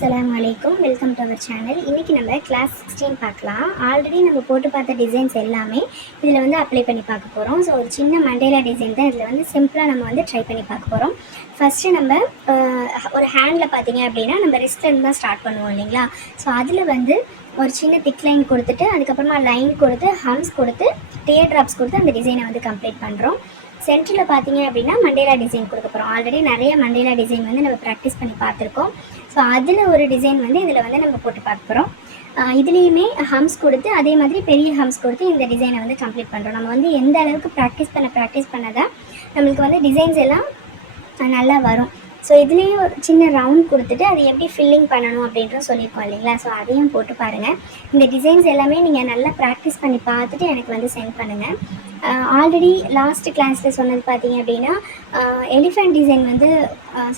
அஸ்ஸலாமு அலைக்கும். Welcome to our channel. இன்றைக்கி நம்ம கிளாஸ் 16 பார்க்கலாம். ஆல்ரெடி நம்ம போட்டு பார்த்த டிசைன்ஸ் எல்லாமே இதில் வந்து அப்ளை பண்ணி பார்க்க போகிறோம். ஸோ ஒரு சின்ன மண்டேலா டிசைன் தான் இதில் வந்து சிம்பிளாக நம்ம வந்து ட்ரை பண்ணி பார்க்க போகிறோம். ஃபஸ்ட்டு நம்ம ஒரு ஹேண்டில் பார்த்தீங்க அப்படின்னா நம்ம ரிஸ்ட்லேருந்து தான் ஸ்டார்ட் பண்ணுவோம் இல்லைங்களா. ஸோ அதில் வந்து ஒரு சின்ன திக் லைன் கொடுத்துட்டு அதுக்கப்புறமா லைன் கொடுத்து ஹம்ஸ் கொடுத்து டியர் ட்ராப்ஸ் கொடுத்து அந்த டிசைனை வந்து கம்ப்ளீட் பண்ணுறோம். சென்டரில் பார்த்தீங்க அப்படின்னா மண்டேலா டிசைன் கொடுக்க போகிறோம். ஆல்ரெடி நிறைய மண்டேலா டிசைன் வந்து நம்ம ப்ராக்டிஸ் பண்ணி பார்த்துருக்கோம். ஸோ அதில் ஒரு டிசைன் வந்து இதில் வந்து நம்ம போட்டு பார்க்க போகிறோம். இதுலேயுமே ஹம்ஸ் கொடுத்து அதே மாதிரி பெரிய ஹம்ஸ் கொடுத்து இந்த டிசைனை வந்து கம்ப்ளீட் பண்ணுறோம். நம்ம வந்து எந்த அளவுக்கு ப்ராக்டிஸ் பண்ணதான் நம்மளுக்கு வந்து டிசைன்ஸ் எல்லாம் நல்லா வரும். ஸோ இதுலேயும் ஒரு சின்ன ரவுண்ட் கொடுத்துட்டு அது எப்படி ஃபில்லிங் பண்ணணும் அப்படின்ட்டு சொல்லியிருக்கோம் இல்லைங்களா. ஸோ அதையும் போட்டு பாருங்கள். இந்த டிசைன்ஸ் எல்லாமே நீங்கள் நல்லா ப்ராக்டிஸ் பண்ணி பார்த்துட்டு எனக்கு வந்து சென்ட் பண்ணுங்கள். ஆல்ரெடி லாஸ்ட் கிளாஸில் சொன்னது பார்த்தீங்க அப்படின்னா எலிஃபெண்ட் டிசைன் வந்து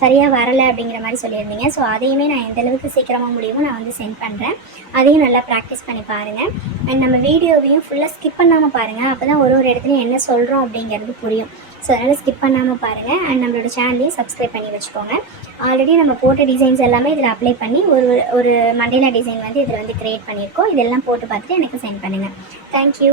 சரியாக வரலை அப்படிங்கிற மாதிரி சொல்லியிருந்தீங்க. ஸோ அதையுமே நான் எந்தளவுக்கு சீக்கிரமாக முடியுமோ நான் வந்து சென்ட் பண்ணுறேன். அதையும் நல்லா ப்ராக்டிஸ் பண்ணி பாருங்கள். அண்ட் நம்ம வீடியோவையும் ஃபுல்லாக ஸ்கிப் பண்ணாமல் பாருங்கள். அப்போ தான் ஒரு இடத்துலையும் என்ன சொல்கிறோம் அப்படிங்கிறது புரியும். ஸோ அதனால் ஸ்கிப் பண்ணாமல் பாருங்கள். அண்ட் நம்மளோட சேனலையும் சப்ஸ்கிரைப் பண்ணி வச்சுக்கோங்க. ஆல்ரெடி நம்ம போட்ட டிசைன்ஸ் எல்லாமே இதில் அப்ளை பண்ணி ஒரு மண்டேலா டிசைன் வந்து இதில் வந்து க்ரியேட் பண்ணியிருக்கோம். இதெல்லாம் போட்டு பார்த்துட்டு எனக்கு சென்ட் பண்ணுங்கள். தேங்க்யூ.